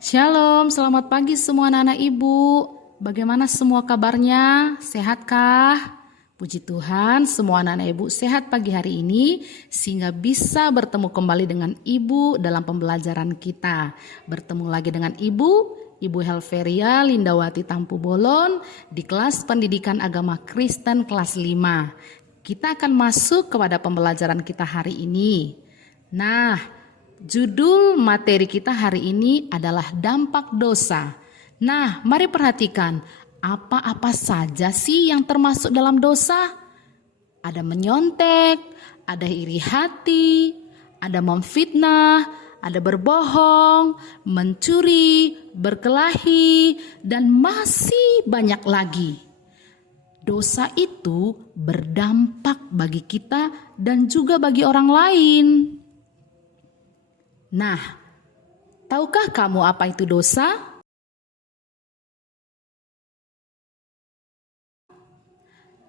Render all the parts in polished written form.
Shalom, selamat pagi semua anak-anak ibu. Bagaimana semua kabarnya? Sehatkah? Puji Tuhan, semua anak-anak ibu sehat pagi hari ini sehingga bisa bertemu kembali dengan ibu dalam pembelajaran kita. Bertemu lagi dengan Ibu Helveria Lindawati Tampu Bolon di kelas pendidikan agama Kristen kelas 5. Kita akan masuk kepada pembelajaran kita hari ini. Nah, judul materi kita hari ini adalah dampak dosa. Nah, mari perhatikan apa-apa saja sih yang termasuk dalam dosa? Ada menyontek, ada iri hati, ada memfitnah, ada berbohong, mencuri, berkelahi, dan masih banyak lagi. Dosa itu berdampak bagi kita dan juga bagi orang lain. Nah, tahukah kamu apa itu dosa?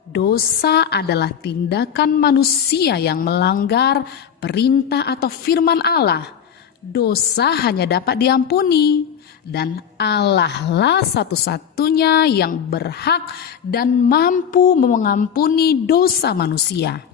Dosa adalah tindakan manusia yang melanggar perintah atau firman Allah. Dosa hanya dapat diampuni, dan Allah lah satu-satunya yang berhak dan mampu mengampuni dosa manusia.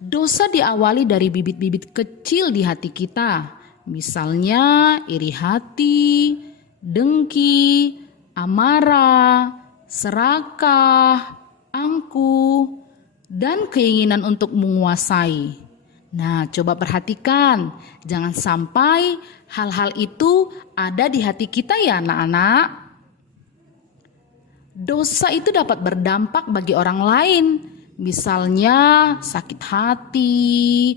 Dosa diawali dari bibit-bibit kecil di hati kita, misalnya iri hati, dengki, amarah, serakah, angkuh, dan keinginan untuk menguasai. Nah, coba perhatikan, jangan sampai hal-hal itu ada di hati kita ya anak-anak. Dosa itu dapat berdampak bagi orang lain. Misalnya sakit hati,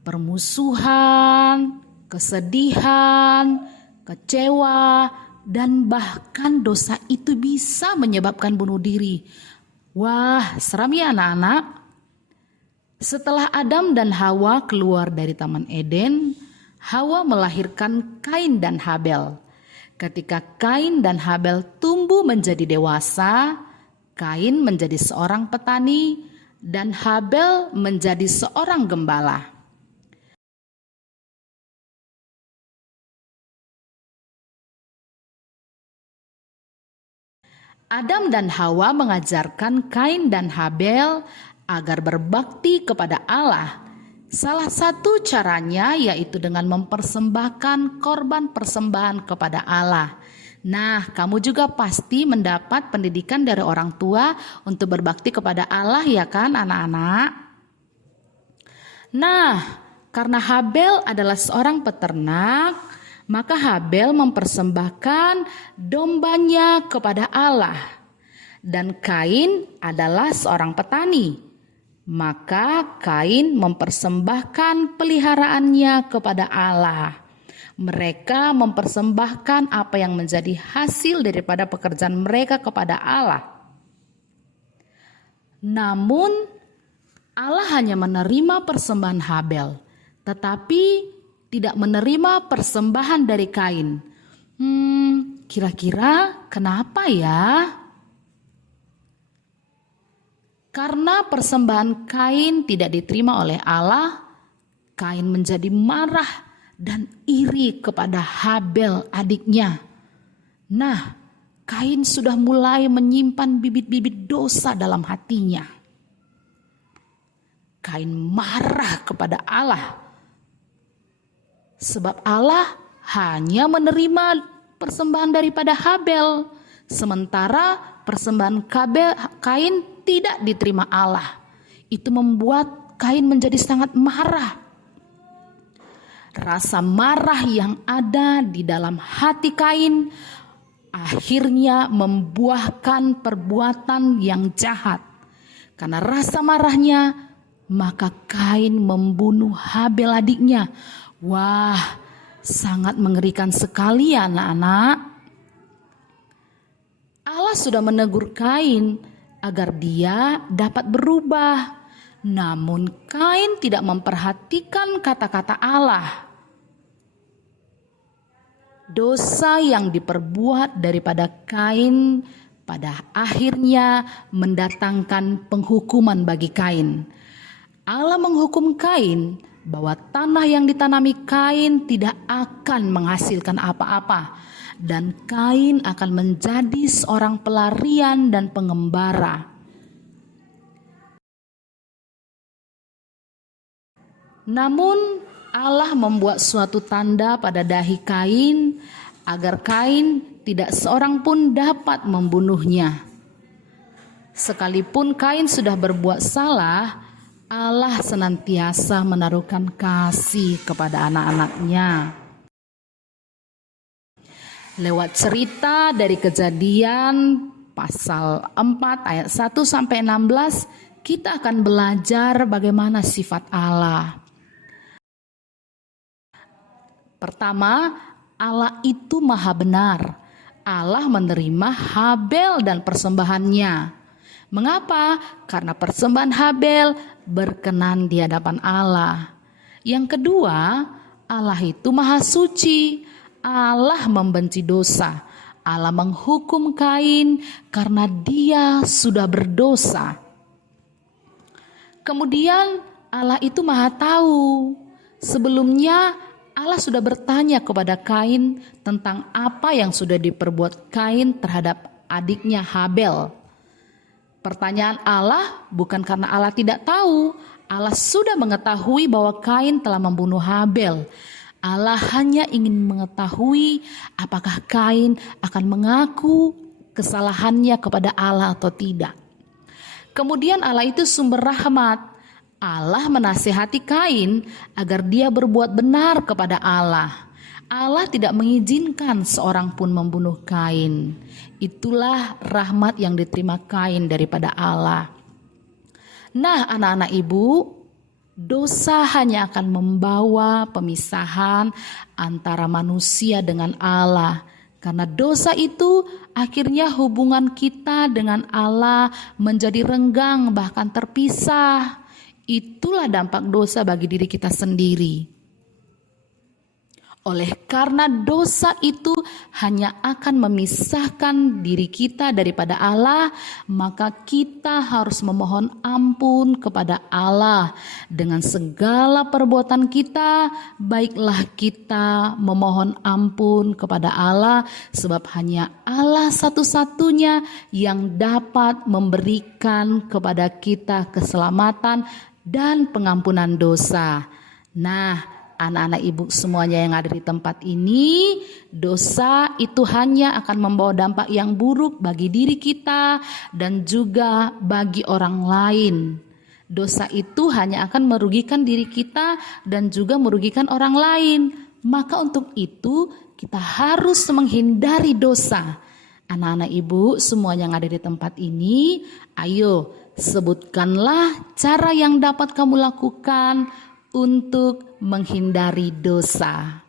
permusuhan, kesedihan, kecewa, dan bahkan dosa itu bisa menyebabkan bunuh diri. Wah, seram ya anak-anak. Setelah Adam dan Hawa keluar dari Taman Eden, Hawa melahirkan Kain dan Habel. Ketika Kain dan Habel tumbuh menjadi dewasa, Kain menjadi seorang petani dan Habel menjadi seorang gembala. Adam dan Hawa mengajarkan Kain dan Habel agar berbakti kepada Allah. Salah satu caranya yaitu dengan mempersembahkan korban persembahan kepada Allah. Nah, kamu juga pasti mendapat pendidikan dari orang tua untuk berbakti kepada Allah ya kan anak-anak? Nah, karena Habel adalah seorang peternak, maka Habel mempersembahkan dombanya kepada Allah. Dan Kain adalah seorang petani, maka Kain mempersembahkan peliharaannya kepada Allah. Mereka mempersembahkan apa yang menjadi hasil daripada pekerjaan mereka kepada Allah. Namun Allah hanya menerima persembahan Habel, tetapi tidak menerima persembahan dari Kain. Kira-kira kenapa ya? Karena persembahan Kain tidak diterima oleh Allah, Kain menjadi marah dan iri kepada Habel adiknya. Nah, Kain sudah mulai menyimpan bibit-bibit dosa dalam hatinya. Kain marah kepada Allah, sebab Allah hanya menerima persembahan daripada Habel, sementara persembahan Kain tidak diterima Allah. Itu membuat Kain menjadi sangat marah. Rasa marah yang ada di dalam hati Kain akhirnya membuahkan perbuatan yang jahat. Karena rasa marahnya, maka Kain membunuh Habel adiknya. Wah, sangat mengerikan sekali ya anak-anak. Allah sudah menegur Kain agar dia dapat berubah. Namun Kain tidak memperhatikan kata-kata Allah. Dosa yang diperbuat daripada Kain pada akhirnya mendatangkan penghukuman bagi Kain. Allah menghukum Kain bahwa tanah yang ditanami Kain tidak akan menghasilkan apa-apa, dan Kain akan menjadi seorang pelarian dan pengembara. Namun Allah membuat suatu tanda pada dahi Kain agar Kain tidak seorang pun dapat membunuhnya. Sekalipun Kain sudah berbuat salah, Allah senantiasa menaruhkan kasih kepada anak-anaknya. Lewat cerita dari Kejadian pasal 4 ayat 1 sampai 16, kita akan belajar bagaimana sifat Allah. Pertama, Allah itu maha benar. Allah menerima Habel dan persembahannya. Mengapa? Karena persembahan Habel berkenan di hadapan Allah. Yang kedua, Allah itu maha suci. Allah membenci dosa. Allah menghukum Kain karena dia sudah berdosa. Kemudian Allah itu maha tahu. Sebelumnya Allah sudah bertanya kepada Kain tentang apa yang sudah diperbuat Kain terhadap adiknya Habel. Pertanyaan Allah bukan karena Allah tidak tahu. Allah sudah mengetahui bahwa Kain telah membunuh Habel. Allah hanya ingin mengetahui apakah Kain akan mengaku kesalahannya kepada Allah atau tidak. Kemudian Allah itu sumber rahmat. Allah menasihati Kain agar dia berbuat benar kepada Allah. Allah tidak mengizinkan seorang pun membunuh Kain. Itulah rahmat yang diterima Kain daripada Allah. Nah, anak-anak ibu, dosa hanya akan membawa pemisahan antara manusia dengan Allah. Karena dosa itu akhirnya hubungan kita dengan Allah menjadi renggang bahkan terpisah. Itulah dampak dosa bagi diri kita sendiri. Oleh karena dosa itu hanya akan memisahkan diri kita daripada Allah, maka kita harus memohon ampun kepada Allah dengan segala perbuatan kita. Baiklah kita memohon ampun kepada Allah, sebab hanya Allah satu-satunya yang dapat memberikan kepada kita keselamatan dan pengampunan dosa. Nah, anak-anak ibu semuanya yang ada di tempat ini, dosa itu hanya akan membawa dampak yang buruk bagi diri kita dan juga bagi orang lain. Dosa itu hanya akan merugikan diri kita dan juga merugikan orang lain. Maka untuk itu kita harus menghindari dosa. Anak-anak ibu semuanya yang ada di tempat ini, ayo sebutkanlah cara yang dapat kamu lakukan untuk menghindari dosa.